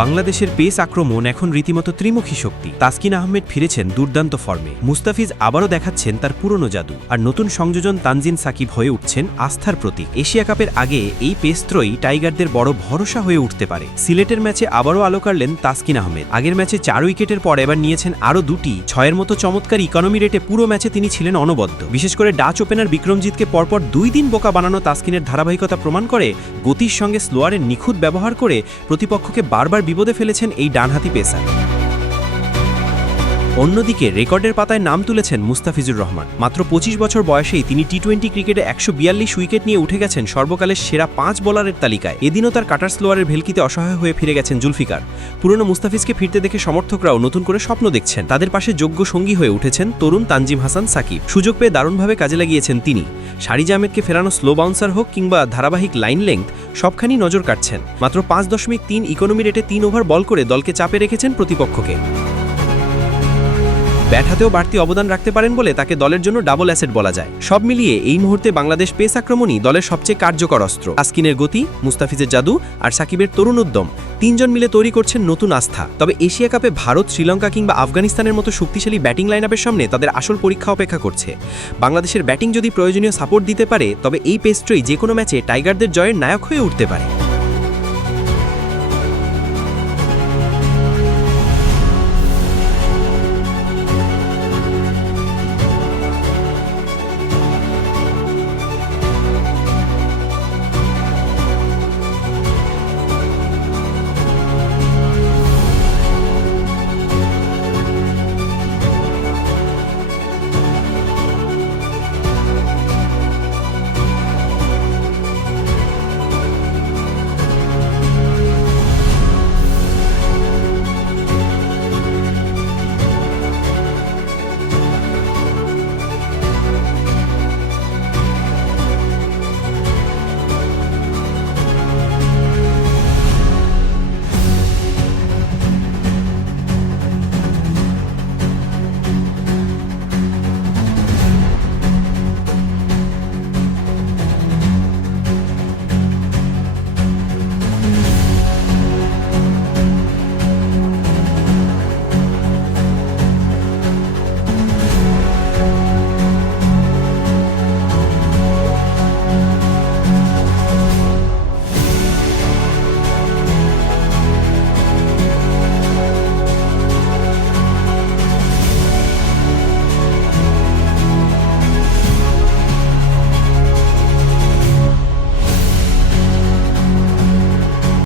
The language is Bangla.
বাংলাদেশের পেস আক্রমণ এখন রীতিমতো ত্রিমুখী শক্তি। তাসকিন আহমেদ ফিরেছেন দুর্দান্ত ফর্মে, মুস্তাফিজ আবারও দেখাচ্ছেন তার পুরনো জাদু, আর নতুন সংযোজন তানজিম সাকিব হয়ে উঠছেন আস্থার প্রতীক। এশিয়া কাপের আগে এই পেসত্রয়ী টাইগারদের বড় ভরসা হয়ে উঠতে পারে। সিলেটের ম্যাচে আবারও আলো কাড়লেন তাসকিন আহমেদ। আগের ম্যাচে 4 উইকেটের পর এবার নিয়েছেন আরও 2টি। 6-এর মতো চমৎকার ইকোনমি রেটে পুরো ম্যাচে তিনি ছিলেন অনবদ্য। বিশেষ করে ডাচ ওপেনার বিক্রমজিৎকে পরপর 2 দিন বোকা বানানো তাসকিনের ধারাবাহিকতা প্রমাণ করে গতির সঙ্গে স্লোয়ারের নিখুঁত ব্যবহার করে প্রতিপক্ষকে বারবার বিপদে ফেলেছেন এই ডানহাতি পেসার। অন্যদিকে রেকর্ডের পাতায় নাম তুলেছেন মুস্তাফিজুর রহমান। মাত্র 25 বছর বয়সেই তিনি টি-20 ক্রিকেটে 142 উইকেট নিয়ে উঠে গেছেন সর্বকালের সেরা 5 বোলারের তালিকায়। এদিনও তার কাটার স্লোয়ারের ভেলকিতে অসহায় হয়ে ফিরে গেছেন জুলফিকার। পুরনো মুস্তাফিজকে ফিরতে দেখে সমর্থকরাও নতুন করে স্বপ্ন দেখছেন। তাদের পাশে যোগ্য সঙ্গী হয়ে উঠেছেন তরুণ তানজিম হাসান সাকিব। সুযোগ পেয়ে দারুণভাবে কাজে লাগিয়েছেন তিনি। শারিজা আহমেদকে ফেরানো স্লো বাউন্সার হোক কিংবা ধারাবাহিক লাইন লেংথ, সবখানি নজর কাটছেন। মাত্র 5.3 ইকোনমি রেটে 3 ওভার বল করে দলকে চাপে রেখেছেন প্রতিপক্ষকে। ব্যাট হাতেও বাড়তি অবদান রাখতে পারেন বলে তাকে দলের জন্য ডাবল অ্যাসেট বলা যায়। সব মিলিয়ে এই মুহূর্তে বাংলাদেশ পেস আক্রমণই দলের সবচেয়ে কার্যকর অস্ত্র। তাসকিনের গতি, মুস্তাফিজের জাদু আর সাকিবের তরুণ উদ্যম, 3 জন মিলে তৈরি করছেন নতুন আস্থা। তবে এশিয়া কাপে ভারত, শ্রীলঙ্কা কিংবা আফগানিস্তানের মতো শক্তিশালী ব্যাটিং লাইনআপের সামনে তাদের আসল পরীক্ষা অপেক্ষা করছে। বাংলাদেশের ব্যাটিং যদি প্রয়োজনীয় সাপোর্ট দিতে পারে, তবে এই পেসত্রয়ী যে কোনো ম্যাচে টাইগারদের জয়ের নায়ক হয়ে উঠতে পারে।